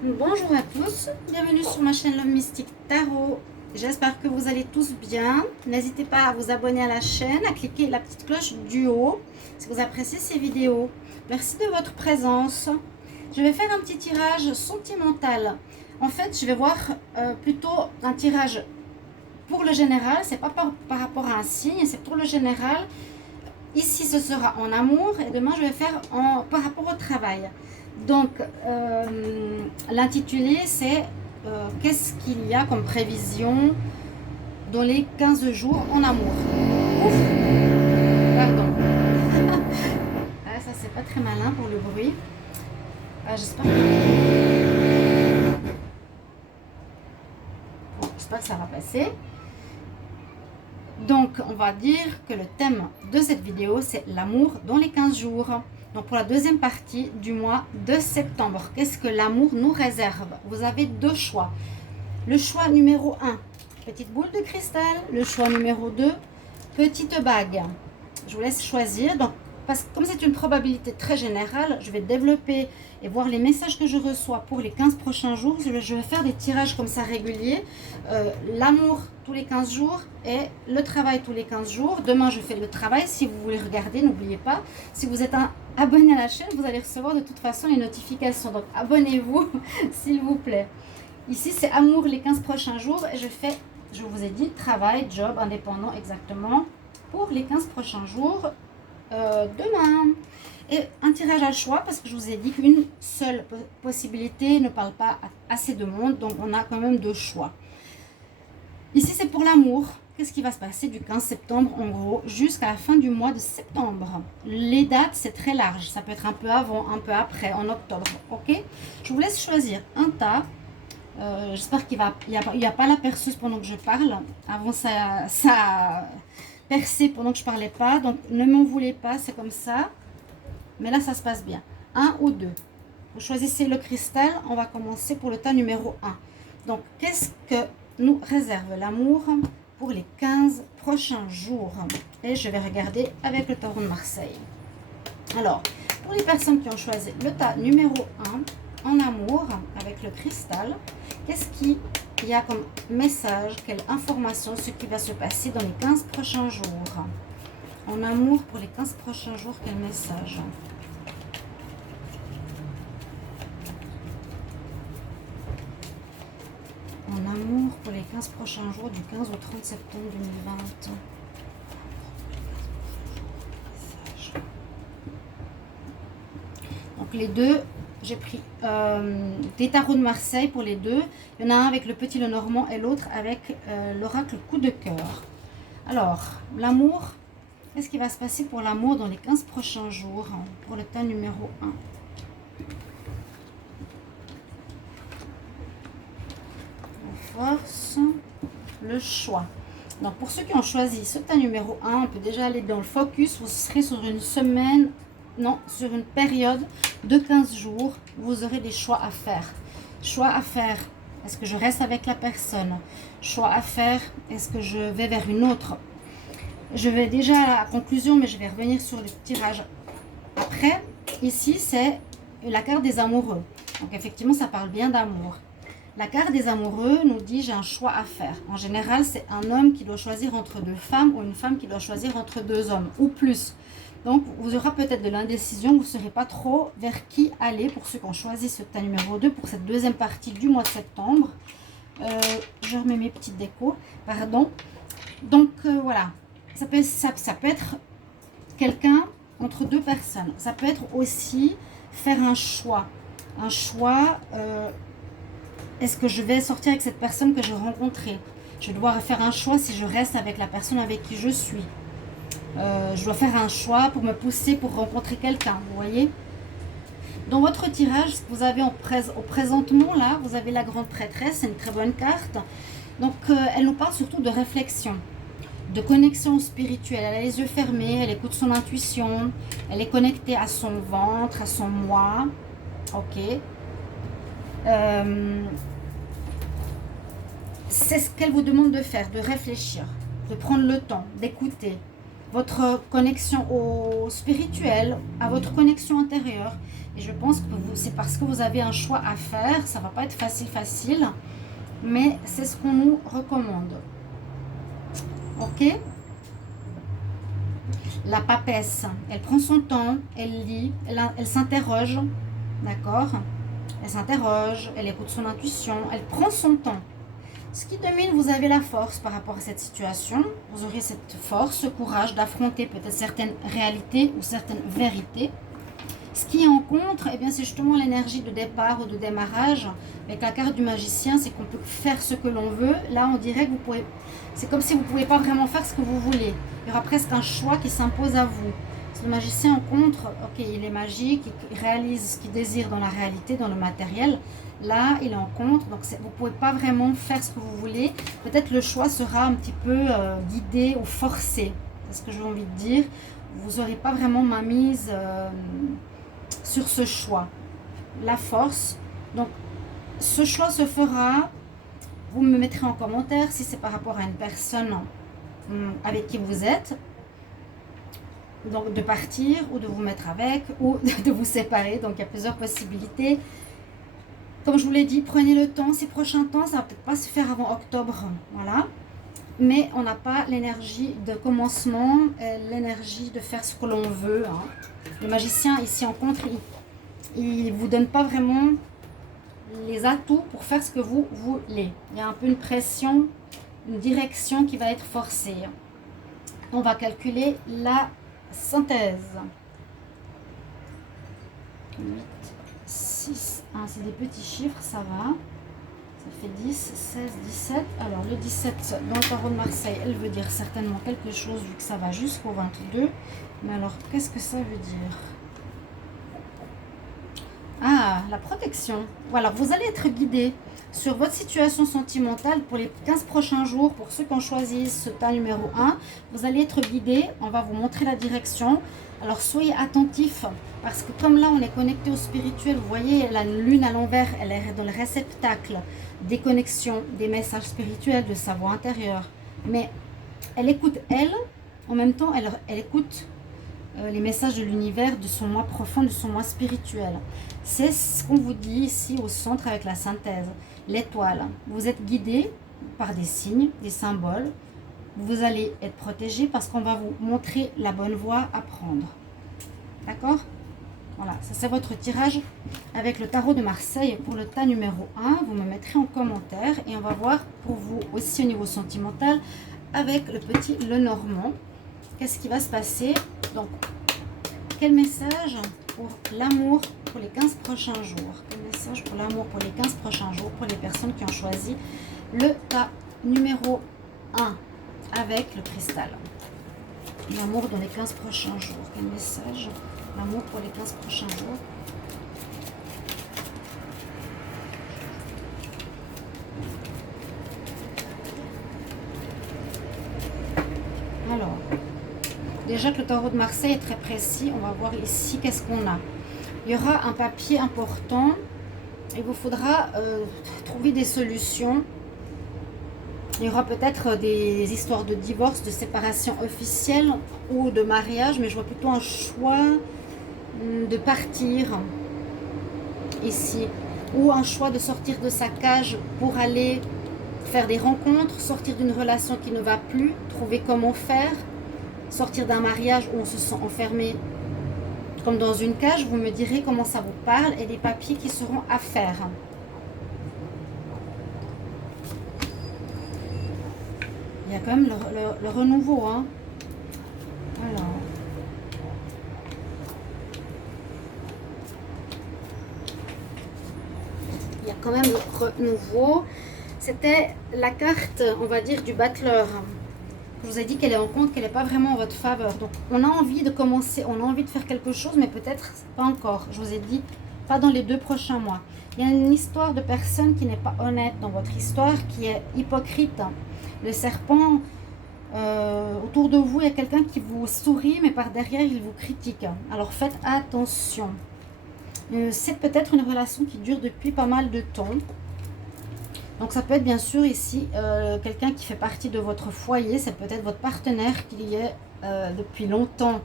Bonjour à tous, bienvenue sur ma chaîne Love Mystique Tarot. J'espère que vous allez tous bien. N'hésitez pas à vous abonner à la chaîne, à cliquer la petite cloche du haut si vous appréciez ces vidéos. Merci de votre présence. Je vais faire un petit tirage sentimental. En fait, je vais voir plutôt un tirage pour le général. C'est pas par rapport à un signe, c'est pour le général. Ici, ce sera en amour et demain, je vais faire par rapport au travail. Donc, l'intitulé, c'est qu'est-ce qu'il y a comme prévision dans les 15 jours en amour. Ouf, pardon. Ah, ça, c'est pas très malin pour le bruit. Ah, j'espère que ça va passer. Donc, on va dire que le thème de cette vidéo, c'est l'amour dans les 15 jours. Donc, pour la deuxième partie du mois de septembre, qu'est-ce que l'amour nous réserve? Vous avez deux choix. Le choix numéro 1, petite boule de cristal. Le choix numéro 2, petite bague. Je vous laisse choisir. Donc, parce que comme c'est une probabilité très générale, je vais développer et voir les messages que je reçois pour les 15 prochains jours. Je vais faire des tirages comme ça réguliers. L'amour tous les 15 jours et le travail tous les 15 jours. Demain, je fais le travail. Si vous voulez regarder, n'oubliez pas. Si vous êtes abonné à la chaîne, vous allez recevoir de toute façon les notifications. Donc, abonnez-vous, s'il vous plaît. Ici, c'est amour les 15 prochains jours. Et je vous ai dit, travail, job, indépendant, exactement, pour les 15 prochains jours. Demain. Et un tirage à choix parce que je vous ai dit qu'une seule possibilité ne parle pas à assez de monde, donc on a quand même deux choix. Ici c'est pour l'amour. Qu'est-ce qui va se passer du 15 septembre en gros jusqu'à la fin du mois de septembre? Les dates c'est très large, ça peut être un peu avant, un peu après, en octobre, ok? Je vous laisse choisir un tas. J'espère qu'il n'y a pas la perceuse pendant que je parle. Avant ça percé pendant que je parlais pas, donc ne m'en voulez pas, c'est comme ça, mais là ça se passe bien. Un ou deux, vous choisissez le cristal. On va commencer pour le tas numéro 1. Donc qu'est-ce que nous réserve l'amour pour les 15 prochains jours? Et je vais regarder avec le tarot de Marseille. Alors pour les personnes qui ont choisi le tas numéro 1 en amour avec le cristal, qu'est-ce qui il y a comme message, quelle information, ce qui va se passer dans les 15 prochains jours? En amour pour les 15 prochains jours, quel message? En amour pour les 15 prochains jours du 15 au 30 septembre 2020. Donc les deux, j'ai pris des tarots de Marseille pour les deux. Il y en a un avec le petit le normand et l'autre avec l'oracle coup de cœur. Alors, l'amour, qu'est-ce qui va se passer pour l'amour dans les 15 prochains jours pour le tas numéro 1? La force, le choix. Donc pour ceux qui ont choisi ce tas numéro 1, on peut déjà aller dans le focus. Vous serez sur une semaine, non, sur une période de 15 jours, vous aurez des choix à faire. Choix à faire, est-ce que je reste avec la personne? Choix à faire, est-ce que je vais vers une autre? Je vais déjà à la conclusion, mais je vais revenir sur le tirage après. Ici, c'est la carte des amoureux. Donc effectivement, ça parle bien d'amour. La carte des amoureux nous dit j'ai un choix à faire. En général, c'est un homme qui doit choisir entre deux femmes ou une femme qui doit choisir entre deux hommes ou plus. Donc, vous aurez peut-être de l'indécision, vous ne saurez pas trop vers qui aller pour ceux qui ont choisi ce tas numéro 2 pour cette deuxième partie du mois de septembre. Je remets mes petites décos, pardon. Donc, voilà, ça peut être quelqu'un entre deux personnes. Ça peut être aussi faire un choix. Un choix, est-ce que je vais sortir avec cette personne que j'ai rencontrée? Je dois faire un choix si je reste avec la personne avec qui je suis. Je dois faire un choix pour me pousser pour rencontrer quelqu'un, vous voyez. Dans votre tirage, vous avez au présentement, là, vous avez la grande prêtresse, c'est une très bonne carte. Donc, elle nous parle surtout de réflexion, de connexion spirituelle. Elle a les yeux fermés, elle écoute son intuition, elle est connectée à son ventre, à son moi. Ok. C'est ce qu'elle vous demande de faire, de réfléchir, de prendre le temps, d'écouter votre connexion au spirituel, à votre connexion intérieure. Et je pense que c'est parce que vous avez un choix à faire. Ça ne va pas être facile, mais c'est ce qu'on nous recommande. Ok? La papesse, elle prend son temps, elle lit, elle s'interroge, d'accord? Elle s'interroge, elle écoute son intuition, elle prend son temps. Ce qui domine, vous avez la force par rapport à cette situation. Vous aurez cette force, ce courage d'affronter peut-être certaines réalités ou certaines vérités. Ce qui est en contre, eh bien, c'est justement l'énergie de départ ou de démarrage. Avec la carte du magicien, c'est qu'on peut faire ce que l'on veut. Là, on dirait que vous pouvez... C'est comme si vous ne pouvez pas vraiment faire ce que vous voulez. Il y aura presque un choix qui s'impose à vous. Le magicien en contre, ok, il est magique, il réalise ce qu'il désire dans la réalité, dans le matériel. Là, il est en contre, donc vous ne pouvez pas vraiment faire ce que vous voulez. Peut-être le choix sera un petit peu guidé ou forcé. C'est ce que j'ai envie de dire. Vous n'aurez pas vraiment ma mise sur ce choix. La force. Donc, ce choix se fera. Vous me mettrez en commentaire si c'est par rapport à une personne avec qui vous êtes. Donc, de partir ou de vous mettre avec ou de vous séparer. Donc, il y a plusieurs possibilités. Comme je vous l'ai dit, prenez le temps. Ces prochains temps, ça ne va peut-être pas se faire avant octobre. Voilà. Mais on n'a pas l'énergie de commencement, l'énergie de faire ce que l'on veut. Hein. Le magicien, ici en contre, il ne vous donne pas vraiment les atouts pour faire ce que vous voulez. Il y a un peu une pression, une direction qui va être forcée. On va calculer la synthèse. 8, 6, c'est des petits chiffres, ça va. Ça fait 10, 16, 17. Alors le 17 dans le tarot de Marseille, elle veut dire certainement quelque chose vu que ça va jusqu'au 22. Mais alors qu'est-ce que ça veut dire? Ah, la protection. Voilà, vous allez être guidé sur votre situation sentimentale pour les 15 prochains jours. Pour ceux qui ont choisi ce tas numéro 1, vous allez être guidé. On va vous montrer la direction. Alors soyez attentifs parce que comme là on est connecté au spirituel, vous voyez la lune à l'envers, elle est dans le réceptacle des connexions, des messages spirituels de sa voix intérieure. Mais elle écoute elle, en même temps elle écoute les messages de l'univers, de son moi profond, de son moi spirituel. C'est ce qu'on vous dit ici au centre avec la synthèse. L'étoile, vous êtes guidé par des signes, des symboles. Vous allez être protégé parce qu'on va vous montrer la bonne voie à prendre. D'accord? Voilà, ça c'est votre tirage avec le tarot de Marseille. Pour le tas numéro 1, vous me mettrez en commentaire et on va voir pour vous aussi au niveau sentimental avec le petit Lenormand. Qu'est-ce qui va se passer? Donc, quel message pour l'amour pour les 15 prochains jours? Quel message pour l'amour pour les 15 prochains jours pour les personnes qui ont choisi le tas numéro 1 avec le cristal? L'amour dans les 15 prochains jours. Quel message? L'amour pour les 15 prochains jours. Alors, déjà que le tarot de Marseille est très précis, on va voir ici qu'est-ce qu'on a. Il y aura un papier important. Il vous faudra trouver des solutions. Il y aura peut-être des histoires de divorce, de séparation officielle ou de mariage, mais je vois plutôt un choix de partir ici, ou un choix de sortir de sa cage pour aller faire des rencontres, sortir d'une relation qui ne va plus, trouver comment faire, sortir d'un mariage où on se sent enfermé comme dans une cage. Vous me direz comment ça vous parle et des papiers qui seront à faire. Il y a quand même le renouveau, hein. Alors. Il y a quand même le renouveau. C'était la carte, on va dire, du battleur. Je vous ai dit qu'elle est en compte, qu'elle n'est pas vraiment en votre faveur. Donc, on a envie de commencer, on a envie de faire quelque chose, mais peut-être pas encore. Je vous ai dit, pas dans les 2 prochains mois. Il y a une histoire de personne qui n'est pas honnête dans votre histoire, qui est hypocrite. Le serpent, autour de vous, il y a quelqu'un qui vous sourit, mais par derrière, il vous critique. Alors, faites attention. C'est peut-être une relation qui dure depuis pas mal de temps. Donc, ça peut être bien sûr ici quelqu'un qui fait partie de votre foyer. C'est peut-être votre partenaire qui est depuis longtemps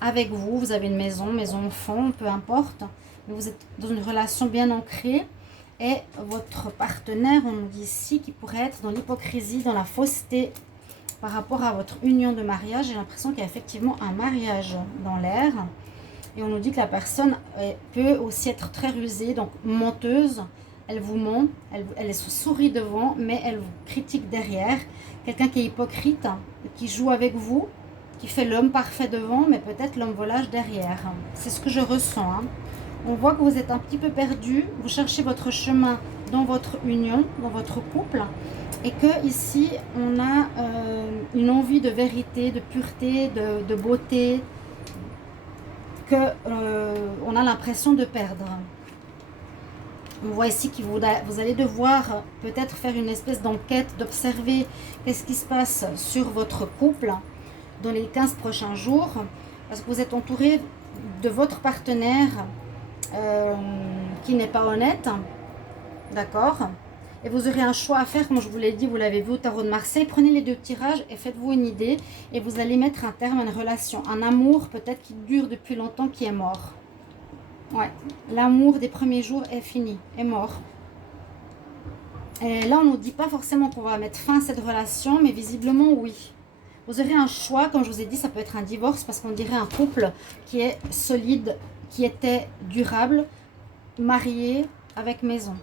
avec vous. Vous avez une maison enfant, peu importe. Vous êtes dans une relation bien ancrée. Et votre partenaire, on nous dit ici, qui pourrait être dans l'hypocrisie, dans la fausseté par rapport à votre union de mariage. J'ai l'impression qu'il y a effectivement un mariage dans l'air. Et on nous dit que la personne peut aussi être très rusée, donc menteuse. Elle vous ment, elle se sourit devant, mais elle vous critique derrière. Quelqu'un qui est hypocrite, qui joue avec vous, qui fait l'homme parfait devant, mais peut-être l'homme volage derrière. C'est ce que je ressens. Hein. On voit que vous êtes un petit peu perdu, vous cherchez votre chemin dans votre union, dans votre couple, et que ici on a une envie de vérité, de pureté, de beauté, que on a l'impression de perdre. On voit ici que vous allez devoir peut-être faire une espèce d'enquête, d'observer qu'est-ce qui se passe sur votre couple dans les 15 prochains jours, parce que vous êtes entouré de votre partenaire qui n'est pas honnête, d'accord, et vous aurez un choix à faire, comme je vous l'ai dit, vous l'avez vu au tarot de Marseille. Prenez les 2 tirages et faites-vous une idée, et vous allez mettre un terme à une relation, un amour peut-être qui dure depuis longtemps, qui est mort. Ouais, l'amour des premiers jours est fini, est mort. Et là, on ne nous dit pas forcément qu'on va mettre fin à cette relation, mais visiblement, oui. Vous aurez un choix, comme je vous ai dit, ça peut être un divorce, parce qu'on dirait un couple qui est solide, qui était durable, marié avec maison.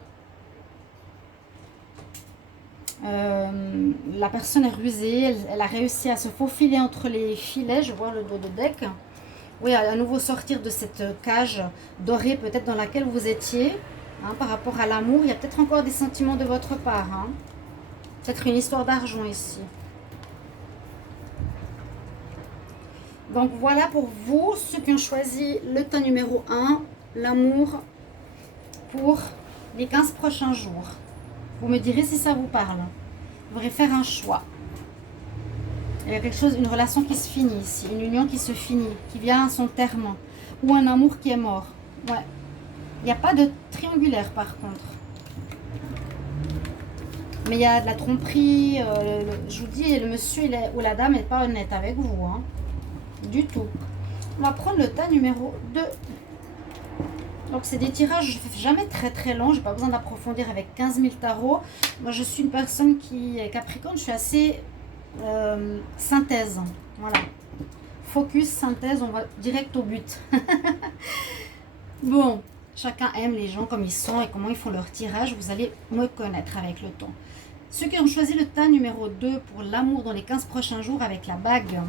La personne est rusée, elle a réussi à se faufiler entre les filets, je vois le dos de deck. Oui, à nouveau sortir de cette cage dorée peut-être dans laquelle vous étiez, hein, par rapport à l'amour. Il y a peut-être encore des sentiments de votre part, hein. Peut-être une histoire d'argent ici. Donc voilà pour vous, ceux qui ont choisi le tas numéro 1, l'amour pour les 15 prochains jours. Vous me direz si ça vous parle. Vous devrez faire un choix. Il y a quelque chose, une relation qui se finit ici, une union qui se finit, qui vient à son terme, ou un amour qui est mort. Ouais. Il n'y a pas de triangulaire par contre. Mais il y a de la tromperie. Je vous dis, le monsieur ou la dame n'est pas honnête avec vous. Hein. Du tout. On va prendre le tas numéro 2. Donc c'est des tirages, je ne fais jamais très très long, je n'ai pas besoin d'approfondir avec 15 000 tarots. Moi je suis une personne qui est Capricorne, je suis assez synthèse. Voilà. Focus, synthèse, on va direct au but. Bon, chacun aime les gens comme ils sont et comment ils font leur tirage, vous allez me connaître avec le temps. Ceux qui ont choisi le tas numéro 2 pour l'amour dans les 15 prochains jours avec la bague,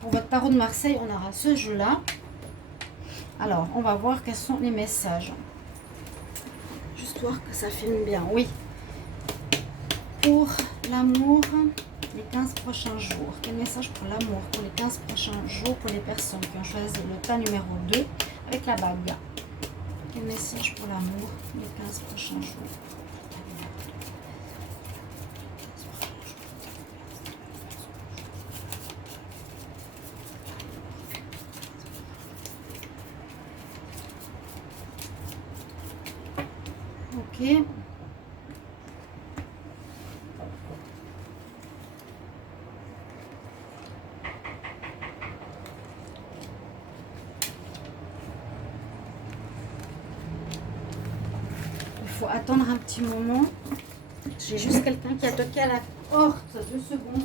pour votre tarot de Marseille, on aura ce jeu-là. Alors, on va voir quels sont les messages. Juste voir que ça filme bien. Oui. Pour l'amour, les 15 prochains jours. Quel message pour l'amour, pour les 15 prochains jours, pour les personnes qui ont choisi le tas numéro 2 avec la bague. Quel message pour l'amour, les 15 prochains jours. Ok. Il faut attendre un petit moment. J'ai juste quelqu'un qui a toqué à la porte. 2 secondes.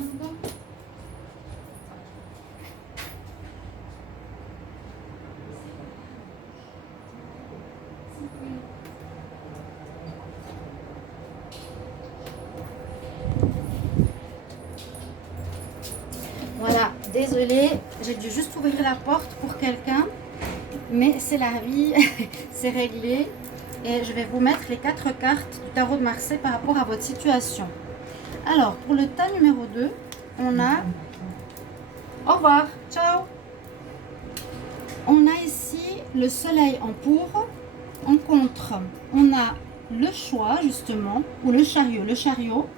Voilà, désolée, j'ai dû juste ouvrir la porte pour quelqu'un, mais c'est la vie, c'est réglé. Et je vais vous mettre les 4 cartes du tarot de Marseille par rapport à votre situation. Alors, pour le tas numéro 2, on a... Au revoir, ciao. On a ici le soleil en pour, en contre. On a le choix, justement, ou le chariot. Le chariot.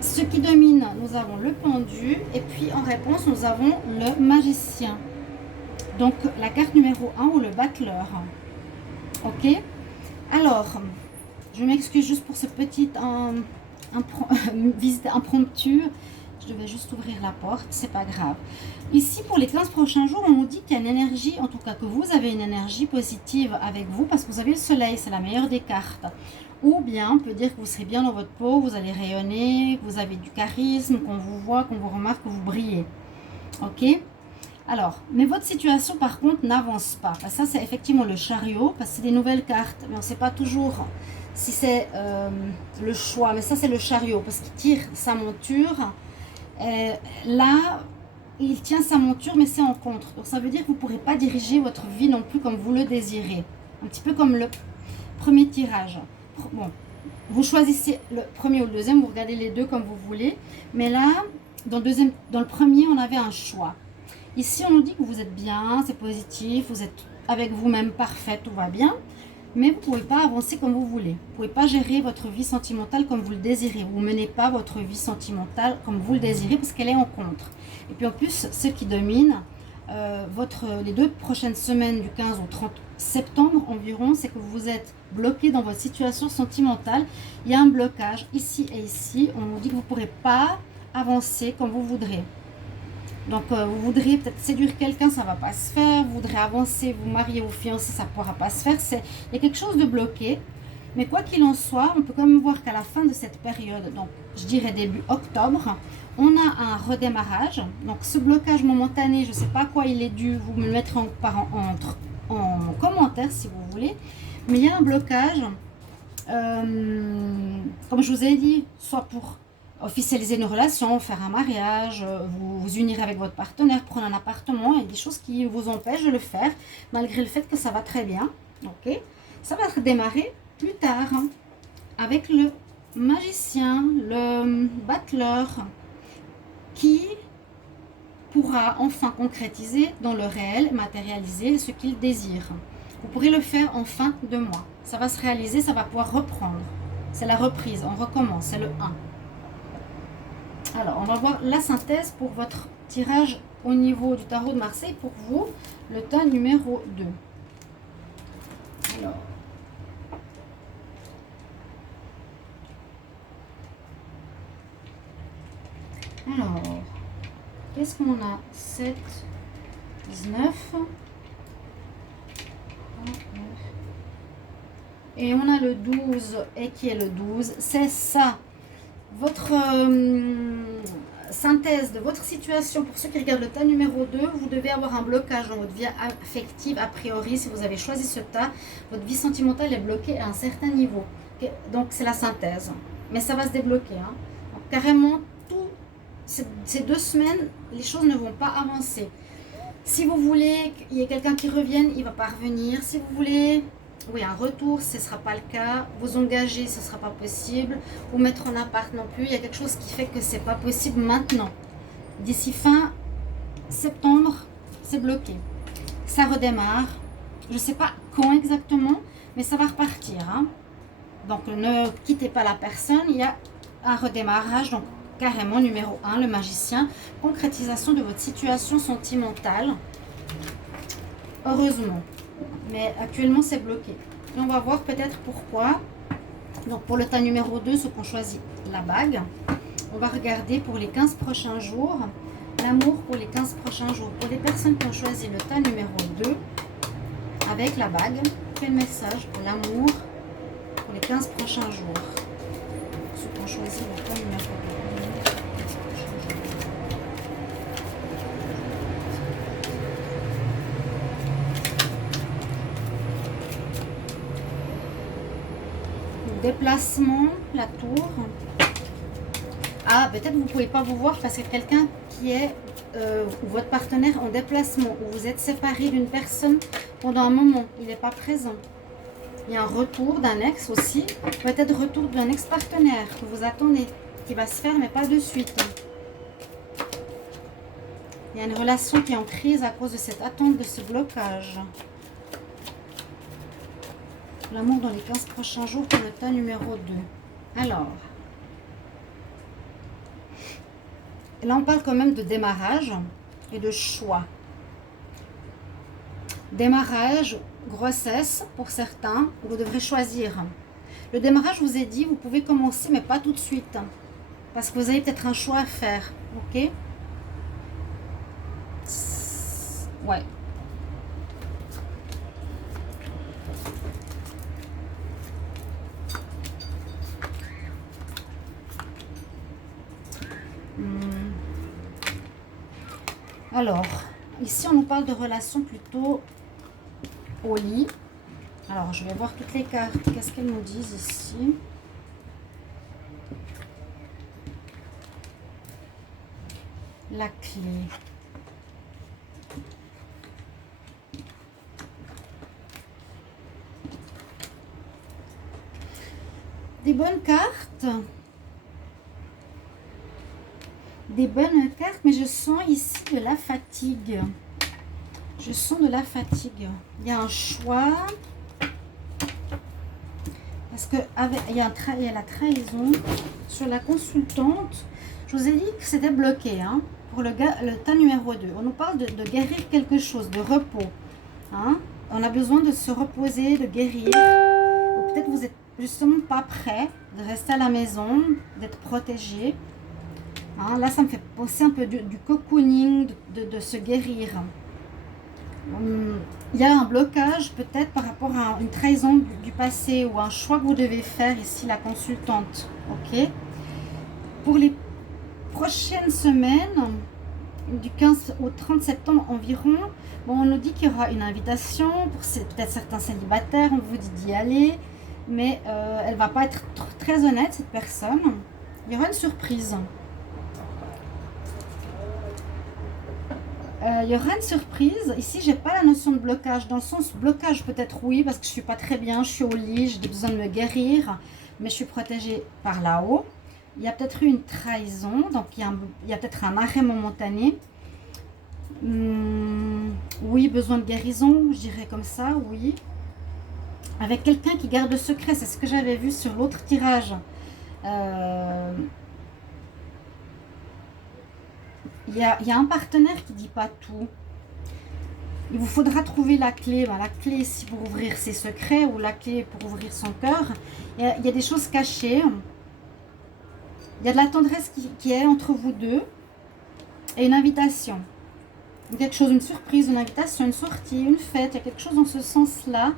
Ce qui domine, nous avons le pendu. Et puis, en réponse, nous avons le magicien. Donc, la carte numéro 1 ou le battleur. Ok. Alors, je m'excuse juste pour ce petit visite impromptue. Je devais juste ouvrir la porte, c'est pas grave. Ici, pour les 15 prochains jours, on nous dit qu'il y a une énergie, en tout cas que vous avez une énergie positive avec vous parce que vous avez le soleil, c'est la meilleure des cartes. Ou bien, on peut dire que vous serez bien dans votre peau, vous allez rayonner, que vous avez du charisme, qu'on vous voit, qu'on vous remarque, que vous brillez. Ok? Alors, mais votre situation, par contre, n'avance pas. Ça, c'est effectivement le chariot, parce que c'est des nouvelles cartes, mais on ne sait pas toujours si c'est le choix. Mais ça, c'est le chariot, parce qu'il tire sa monture. Là, il tient sa monture, mais c'est en contre. Donc, ça veut dire que vous ne pourrez pas diriger votre vie non plus comme vous le désirez. Un petit peu comme le premier tirage. Bon, vous choisissez le premier ou le deuxième, vous regardez les deux comme vous voulez. Mais là, dans le premier, on avait un choix. Ici, on nous dit que vous êtes bien, c'est positif, vous êtes avec vous-même parfait, tout va bien. Mais vous ne pouvez pas avancer comme vous voulez. Vous ne pouvez pas gérer votre vie sentimentale comme vous le désirez. Vous ne menez pas votre vie sentimentale comme vous le désirez parce qu'elle est en contre. Et puis en plus, ce qui domine les 2 prochaines semaines du 15 au 30 septembre environ, c'est que vous êtes bloqué dans votre situation sentimentale. Il y a un blocage ici et ici. On nous dit que vous ne pourrez pas avancer comme vous voudrez. Donc, vous voudriez peut-être séduire quelqu'un, ça ne va pas se faire. Vous voudrez avancer, vous marier, vous fiancer, ça ne pourra pas se faire. Il y a quelque chose de bloqué. Mais quoi qu'il en soit, on peut quand même voir qu'à la fin de cette période, donc je dirais début octobre, on a un redémarrage. Donc, ce blocage momentané, je ne sais pas à quoi il est dû, vous me le mettrez en commentaire si vous voulez. Mais il y a un blocage, comme je vous ai dit, soit pour officialiser une relation, faire un mariage, vous unir avec votre partenaire, prendre un appartement. Il y a des choses qui vous empêchent de le faire, malgré le fait que ça va très bien. Ok, ça va redémarrer plus tard, avec le magicien, le battleur, qui pourra enfin concrétiser dans le réel, matérialiser ce qu'il désire. Vous pourrez le faire en fin de mois. Ça va se réaliser, ça va pouvoir reprendre. C'est la reprise, on recommence, c'est le 1. Alors, on va voir la synthèse pour votre tirage au niveau du tarot de Marseille. Pour vous, le tas numéro 2. Alors, qu'est-ce qu'on a? 7, 19. Et on a le 12. Et qui est le 12? C'est ça. Votre synthèse de votre situation, pour ceux qui regardent le tas numéro 2, vous devez avoir un blocage dans votre vie affective a priori. Si vous avez choisi ce tas, votre vie sentimentale est bloquée à un certain niveau. Donc c'est la synthèse. Mais ça va se débloquer. Hein. Donc, carrément, ces 2 semaines, les choses ne vont pas avancer. Si vous voulez qu'il y ait quelqu'un qui revienne, il ne va pas revenir. Si vous voulez... Oui, un retour, ce ne sera pas le cas. Vous engager, ce ne sera pas possible. Vous mettre en appart non plus. Il y a quelque chose qui fait que ce n'est pas possible maintenant. D'ici fin septembre, c'est bloqué. Ça redémarre. Je ne sais pas quand exactement, mais ça va repartir. Hein. Donc, ne quittez pas la personne. Il y a un redémarrage. Donc, carrément, numéro 1, le magicien. Concrétisation de votre situation sentimentale. Heureusement. Mais actuellement, c'est bloqué. Et on va voir peut-être pourquoi. Donc, pour le tas numéro 2, ceux qui ont choisi la bague, on va regarder pour les 15 prochains jours. L'amour pour les 15 prochains jours. Pour les personnes qui ont choisi le tas numéro 2, avec la bague, quel message pour l'amour pour les 15 prochains jours? Ceux qui ont choisi le tas numéro 2. Déplacement, la tour. Ah, peut-être vous ne pouvez pas vous voir parce que quelqu'un qui est, ou votre partenaire en déplacement, ou vous êtes séparé d'une personne pendant un moment, il n'est pas présent. Il y a un retour d'un ex aussi, peut-être retour d'un ex-partenaire que vous attendez, qui va se faire, mais pas de suite. Il y a une relation qui est en crise à cause de cette attente, de ce blocage. L'amour dans les 15 prochains jours pour le tas numéro 2. Alors, là on parle quand même de démarrage et de choix. Démarrage, grossesse pour certains, vous devrez choisir. Le démarrage, je vous ai dit, vous pouvez commencer mais pas tout de suite. parce que vous avez peut-être un choix à faire, ok? Ouais. Alors, ici on nous parle de relations plutôt au lit. Alors, je vais voir toutes les cartes. Qu'est-ce qu'elles nous disent ici? La clé. Des bonnes cartes. Des bonnes cartes, mais je sens ici de la fatigue. Je sens de la fatigue. Il y a un choix. Parce que il y a la trahison sur la consultante. Je vous ai dit que c'était bloqué, hein, pour le tas numéro 2. On nous parle de guérir quelque chose, de repos. Hein. On a besoin de se reposer, de guérir. Ou peut-être vous n'êtes justement pas prêt de rester à la maison, d'être protégé. Hein, là, ça me fait penser un peu du cocooning, de se guérir. Il y a un blocage peut-être par rapport à une trahison du passé ou un choix que vous devez faire ici, la consultante. Ok. Pour les prochaines semaines, du 15 au 30 septembre environ, bon, on nous dit qu'il y aura une invitation pour peut-être certains célibataires, on vous dit d'y aller, mais elle ne va pas être très honnête, cette personne. Il y aura une surprise. Il y aura une surprise. Ici, j'ai pas la notion de blocage. Dans le sens blocage, peut-être oui, parce que je suis pas très bien. Je suis au lit, j'ai besoin de me guérir. Mais je suis protégée par là-haut. Il y a peut-être eu une trahison. Donc, il y a peut-être un arrêt momentané. Oui, besoin de guérison, je dirais comme ça, oui. Avec quelqu'un qui garde le secret. C'est ce que j'avais vu sur l'autre tirage. Il y a un partenaire qui ne dit pas tout. Il vous faudra trouver la clé. La clé ici pour ouvrir ses secrets ou la clé pour ouvrir son cœur. Il y a des choses cachées. Il y a de la tendresse qui est entre vous deux. Et une invitation. Quelque chose, une surprise, une invitation, une sortie, une fête. Il y a quelque chose dans ce sens-là.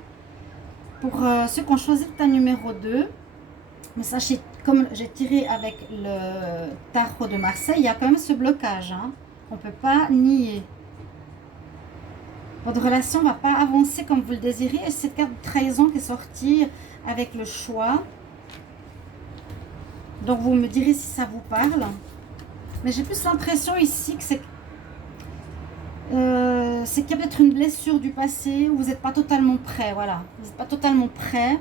Pour ceux qui ont choisi le tas numéro 2. Mais sachez, comme j'ai tiré avec le tarot de Marseille, il y a quand même ce blocage. Hein. On ne peut pas nier. Votre relation ne va pas avancer comme vous le désirez. Et cette carte de trahison qui est sortie avec le choix. Donc vous me direz si ça vous parle. Mais j'ai plus l'impression ici que c'est qu'il y a peut-être une blessure du passé où vous n'êtes pas totalement prêt. Voilà. Vous n'êtes pas totalement prêt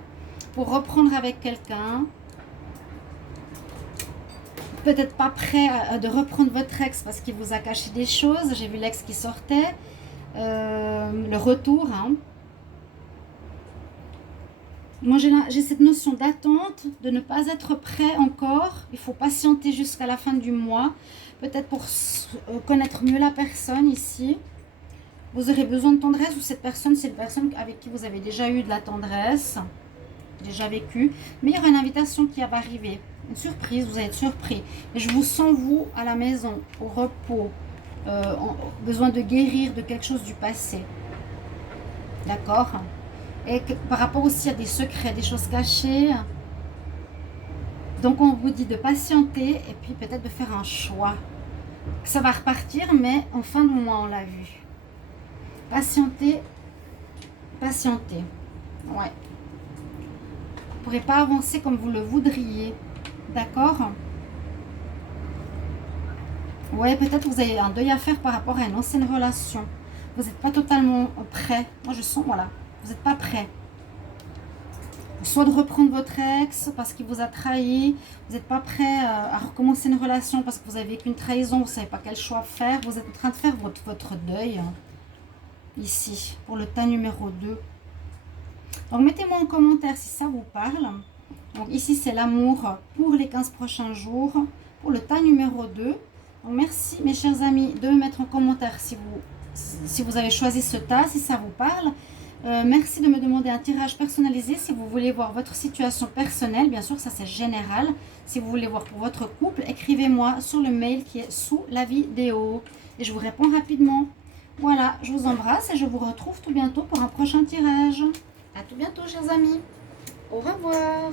pour reprendre avec quelqu'un. Peut-être pas prêt de reprendre votre ex parce qu'il vous a caché des choses. J'ai vu l'ex qui sortait. Le retour. Hein. Moi, j'ai cette notion d'attente, de ne pas être prêt encore. Il faut patienter jusqu'à la fin du mois. Peut-être pour connaître mieux la personne ici. Vous aurez besoin de tendresse ou cette personne, c'est une personne avec qui vous avez déjà eu de la tendresse. Déjà vécu. Mais il y aura une invitation qui va arriver. Une surprise, vous allez être surpris. Mais je vous sens, vous, à la maison, au repos, besoin de guérir de quelque chose du passé. D'accord? Et que, par rapport aussi à des secrets, des choses cachées. Donc, on vous dit de patienter et puis peut-être de faire un choix. Ça va repartir, mais en fin de mois, on l'a vu. Patienter. Patienter. Ouais. Vous ne pourrez pas avancer comme vous le voudriez. D'accord? Ouais, peut-être vous avez un deuil à faire par rapport à une ancienne relation. Vous n'êtes pas totalement prêt. Moi, je sens, voilà, vous n'êtes pas prêt. Soit de reprendre votre ex parce qu'il vous a trahi. Vous n'êtes pas prêt à recommencer une relation parce que vous avez vécu une trahison. Vous ne savez pas quel choix faire. Vous êtes en train de faire votre deuil. Ici, pour le tas numéro 2. Donc, mettez-moi en commentaire si ça vous parle. Donc ici, c'est l'amour pour les 15 prochains jours, pour le tas numéro 2. Donc merci mes chers amis de me mettre en commentaire si vous avez choisi ce tas, si ça vous parle. Merci de me demander un tirage personnalisé si vous voulez voir votre situation personnelle. Bien sûr, ça c'est général. Si vous voulez voir pour votre couple, écrivez-moi sur le mail qui est sous la vidéo. Et je vous réponds rapidement. Voilà, je vous embrasse et je vous retrouve tout bientôt pour un prochain tirage. À tout bientôt, chers amis. Au revoir.